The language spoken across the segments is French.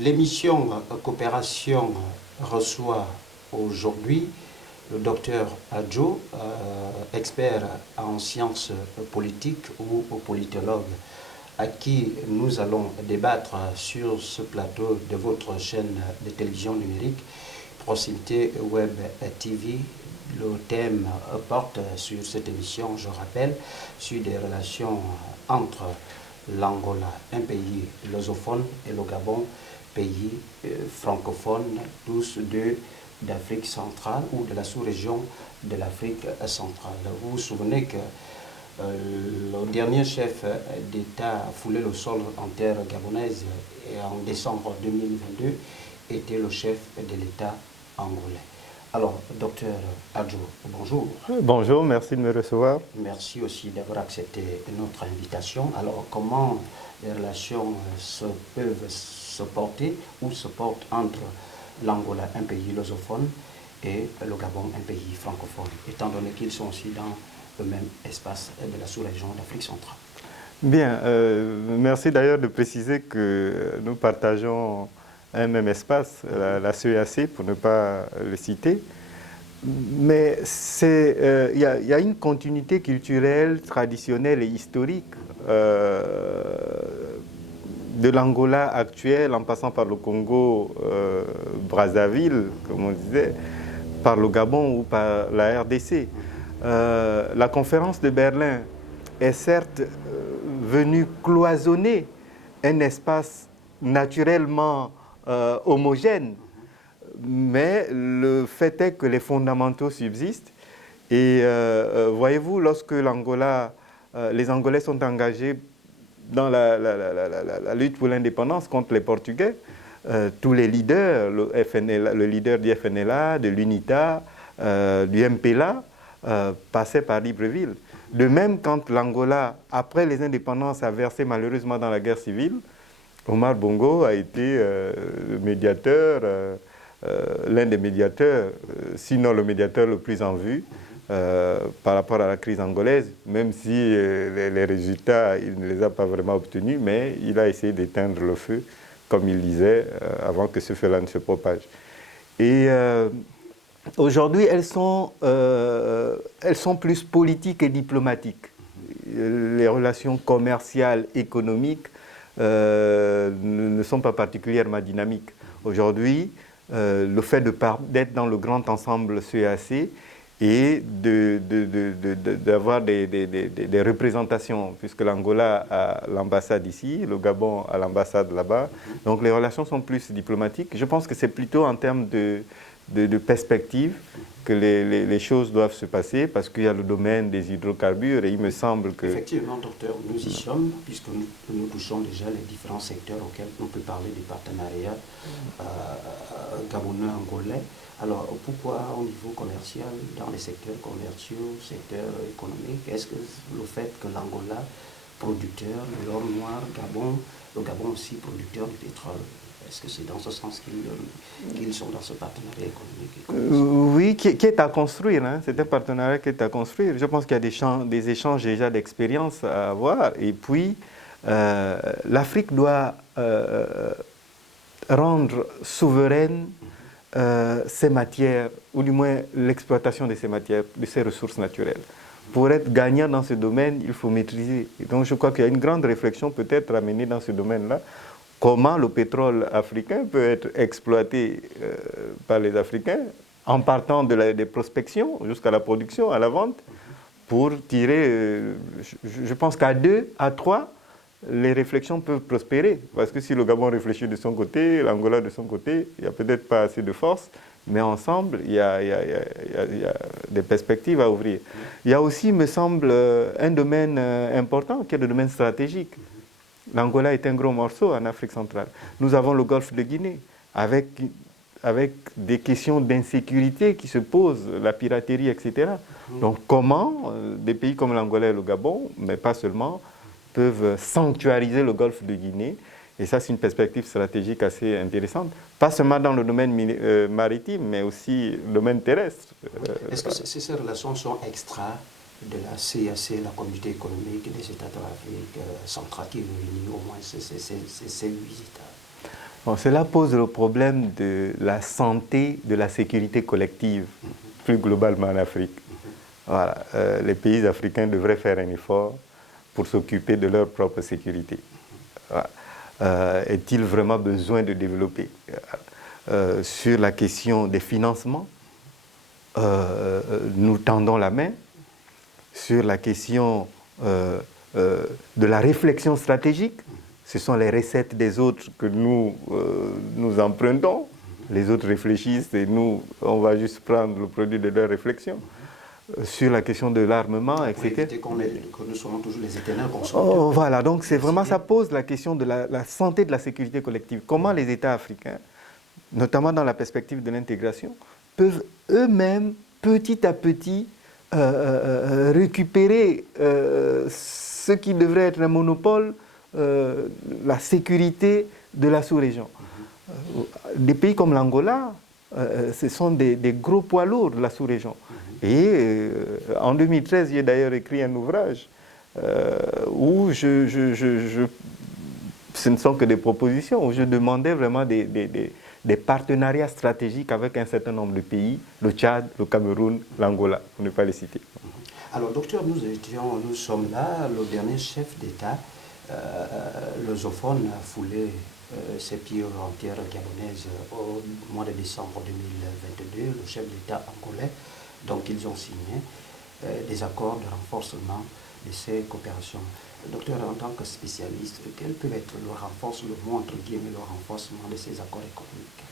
L'émission Coopération reçoit aujourd'hui le docteur Adjo, expert en sciences politiques ou politologue, à qui nous allons débattre sur ce plateau de votre chaîne de télévision numérique, Proximité Web TV. Le thème porte sur cette émission, je rappelle, sur des relations entre l'Angola, un pays lusophone, et le Gabon, pays francophone, tous deux d'Afrique centrale ou de la sous-région de l'Afrique centrale. Vous vous souvenez que le dernier chef d'État a foulé le sol en terre gabonaise et en décembre 2022 était le chef de l'État angolais. Alors, docteur Adjo, bonjour. Bonjour, merci de me recevoir. Merci aussi d'avoir accepté notre invitation. Alors, comment les relations peuvent se porter ou se portent entre l'Angola, un pays lusophone, et le Gabon, un pays francophone, étant donné qu'ils sont aussi dans le même espace de la sous-région d'Afrique centrale? Bien, merci d'ailleurs de préciser que nous partageons un même espace, la CEAC, pour ne pas le citer. Mais il y a une continuité culturelle, traditionnelle et historique de l'Angola actuelle, en passant par le Congo, Brazzaville, comme on disait, par le Gabon ou par la RDC. La conférence de Berlin est certes venue cloisonner un espace naturellement homogène, mais le fait est que les fondamentaux subsistent. Et voyez-vous, lorsque les Angolais sont engagés dans la lutte pour l'indépendance contre les Portugais, tous les leaders, le leader du FNLA, de l'UNITA, du MPLA, passaient par Libreville. De même, quand l'Angola, après les indépendances, a versé malheureusement dans la guerre civile, Omar Bongo a été le médiateur, l'un des médiateurs, sinon le médiateur le plus en vue par rapport à la crise angolaise, même si les résultats, il ne les a pas vraiment obtenus, mais il a essayé d'éteindre le feu, comme il disait, avant que ce feu-là ne se propage. Et aujourd'hui, elles sont plus politiques et diplomatiques. Les relations commerciales, économiques ne sont pas particulièrement dynamiques. Aujourd'hui, le fait d'être dans le grand ensemble CEAC et d'avoir des représentations, puisque l'Angola a l'ambassade ici, le Gabon a l'ambassade là-bas. Donc les relations sont plus diplomatiques. Je pense que c'est plutôt en termes de perspective que les choses doivent se passer, parce qu'il y a le domaine des hydrocarbures et il me semble que... Effectivement, docteur, nous y sommes, puisque nous touchons déjà les différents secteurs auxquels on peut parler du partenariat gabonais-angolais. Alors, pourquoi au niveau commercial, dans les secteurs commerciaux, secteurs économiques, est-ce que le fait que l'Angola, producteur de l'or noir, le Gabon aussi producteur de pétrole, est-ce que c'est dans ce sens qu'ils sont dans ce partenariat économique? Oui, qui est à construire. Hein. C'est un partenariat qui est à construire. Je pense qu'il y a des échanges déjà d'expérience à avoir. Et puis, l'Afrique doit rendre souveraine ces matières, ou du moins l'exploitation de ces matières, de ces ressources naturelles. Pour être gagnant dans ce domaine, il faut maîtriser. Et donc je crois qu'il y a une grande réflexion peut-être à mener dans ce domaine-là. Comment le pétrole africain peut être exploité par les Africains en partant des prospections jusqu'à la production, à la vente, pour tirer, je pense qu'à 2, à 3, les réflexions peuvent prospérer. Parce que si le Gabon réfléchit de son côté, l'Angola de son côté, il n'y a peut-être pas assez de force, mais ensemble, il y a des perspectives à ouvrir. Il y a aussi, me semble, un domaine important qui est le domaine stratégique. L'Angola est un gros morceau en Afrique centrale. Nous avons le golfe de Guinée, avec des questions d'insécurité qui se posent, la piraterie, etc. Donc comment des pays comme l'Angola et le Gabon, mais pas seulement, peuvent sanctuariser le golfe de Guinée. Et ça, c'est une perspective stratégique assez intéressante, pas seulement dans le domaine maritime, mais aussi le domaine terrestre. Est-ce que ces relations sont extra de la CAC, la communauté économique des États de l'Afrique centrale, qui réunit au moins ces 8 États? Bon, cela pose le problème de la santé, de la sécurité collective, plus globalement en Afrique. Voilà. Les pays africains devraient faire un effort pour s'occuper de leur propre sécurité. Voilà. Est-il vraiment besoin de développer sur la question des financements, nous tendons la main. Sur la question de la réflexion stratégique, ce sont les recettes des autres que nous, nous empruntons. Les autres réfléchissent et nous, on va juste prendre le produit de leur réflexion. Sur la question de l'armement, etc. Que nous sommes toujours les éternels consommateurs. Oh, voilà, donc c'est vraiment, ça pose la question de la santé de la sécurité collective. Comment les États africains, notamment dans la perspective de l'intégration, peuvent eux-mêmes, petit à petit, récupérer ce qui devrait être un monopole, la sécurité de la sous-région. Des pays comme l'Angola, ce sont des gros poids lourds de la sous-région. Et en 2013, j'ai d'ailleurs écrit un ouvrage où ce ne sont que des propositions, où je demandais vraiment des partenariats stratégiques avec un certain nombre de pays, le Tchad, le Cameroun, l'Angola, pour ne pas les citer. Alors, docteur, nous sommes là, le dernier chef d'État, lusophone, a foulé ses pieds aux frontières gabonaises au mois de décembre 2022, le chef d'État angolais. Donc, ils ont signé des accords de renforcement de ces coopérations. Docteur, en tant que spécialiste, quel peut être le renforcement, le mot entre guillemets, le renforcement de ces accords économiques?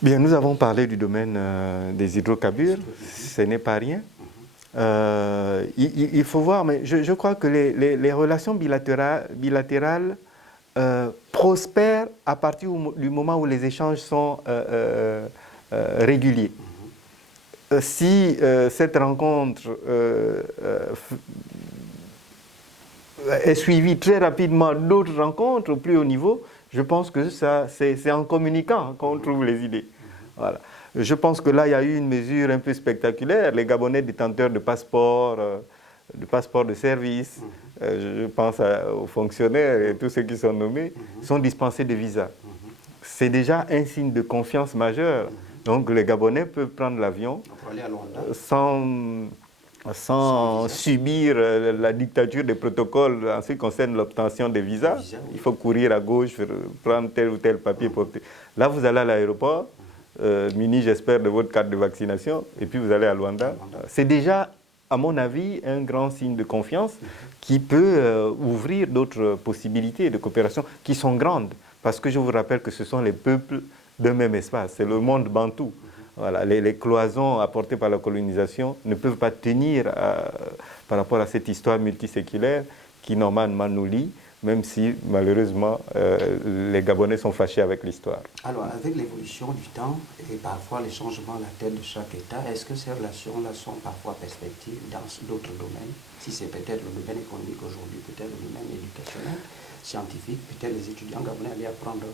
Bien, nous avons parlé du domaine des hydrocarbures, ce n'est pas rien. Il faut voir, mais je crois que les relations bilatérales prospèrent à partir du moment où les échanges sont réguliers. Si cette rencontre est suivie très rapidement d'autres rencontres au plus haut niveau, je pense que c'est en communiquant qu'on trouve les idées. Voilà. Je pense que là, il y a eu une mesure un peu spectaculaire. Les Gabonais détenteurs de passeports de service, je pense aux fonctionnaires et tous ceux qui sont nommés, sont dispensés de visa. C'est déjà un signe de confiance majeure. Donc les Gabonais peuvent prendre l'avion sans subir la dictature des protocoles en ce qui concerne l'obtention des visas. Il faut courir à gauche, prendre tel ou tel papier pour obtenir. Là, vous allez à l'aéroport, muni, j'espère, de votre carte de vaccination, et puis vous allez à Luanda. C'est déjà, à mon avis, un grand signe de confiance qui peut ouvrir d'autres possibilités de coopération qui sont grandes. Parce que je vous rappelle que ce sont les peuples d'un même espace, c'est le monde bantou. Voilà, les cloisons apportées par la colonisation ne peuvent pas tenir par rapport à cette histoire multiséculaire qui normalement nous lie, même si malheureusement les Gabonais sont fâchés avec l'histoire. Alors avec l'évolution du temps et parfois les changements à la tête de chaque État, est-ce que ces relations-là sont parfois perspectives dans d'autres domaines? Si c'est peut-être le domaine économique aujourd'hui, peut-être le domaine éducationnel, scientifique, peut-être les étudiants gabonais allaient apprendre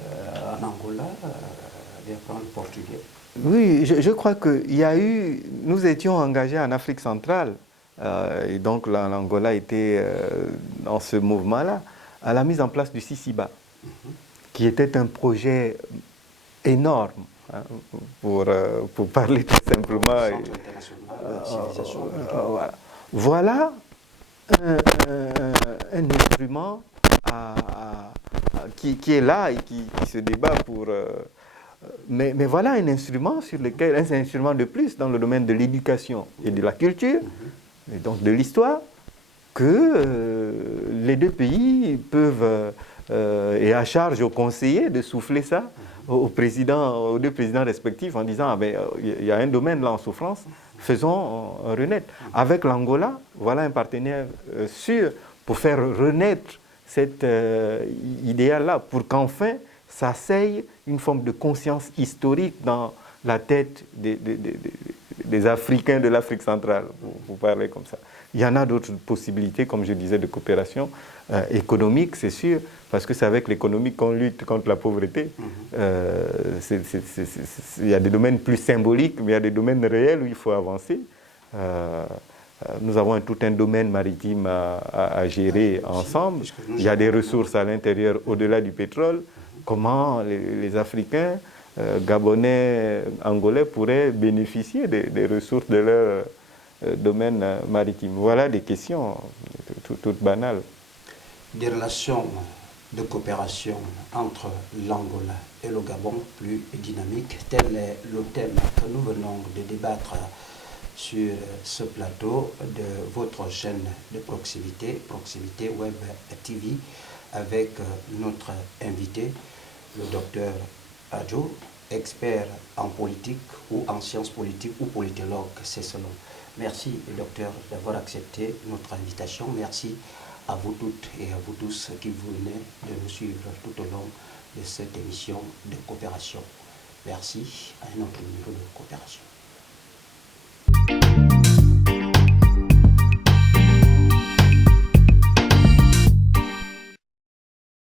en Angola, allaient apprendre le portugais. Oui, je crois qu'il y a eu, nous étions engagés en Afrique centrale, et donc l'Angola était dans ce mouvement-là, à la mise en place du Sisiba, qui était un projet énorme, hein, pour parler tout simplement. Voilà un instrument qui est là et qui se débat pour... mais voilà un instrument sur lequel, un instrument de plus dans le domaine de l'éducation et de la culture, et donc de l'histoire, que les deux pays peuvent, et à charge aux conseillers de souffler ça aux deux présidents respectifs en disant, il y a un domaine là en souffrance, faisons renaître. Avec l'Angola, voilà un partenaire sûr pour faire renaître cet idéal-là, pour qu'enfin s'asseye une forme de conscience historique dans la tête des Africains de l'Afrique centrale, pour parler comme ça. Il y en a d'autres possibilités, comme je disais, de coopération économique, c'est sûr, parce que c'est avec l'économie qu'on lutte contre la pauvreté. Il y a des domaines plus symboliques, mais il y a des domaines réels où il faut avancer. Nous avons tout un domaine maritime à gérer ensemble. Il y a des ressources à l'intérieur, au-delà du pétrole. Comment les Africains, Gabonais, Angolais pourraient bénéficier des ressources de leur domaine maritime? Voilà des questions toutes banales. Des relations de coopération entre l'Angola et le Gabon plus dynamiques, tel est le thème que nous venons de débattre sur ce plateau de votre chaîne de proximité, Proximité Web TV, avec notre invité, le docteur Adjo, expert en politique ou en sciences politiques ou politologue, c'est selon. Merci, docteur, d'avoir accepté notre invitation. Merci à vous toutes et à vous tous qui venez de nous suivre tout au long de cette émission de coopération. Merci à un autre numéro de coopération.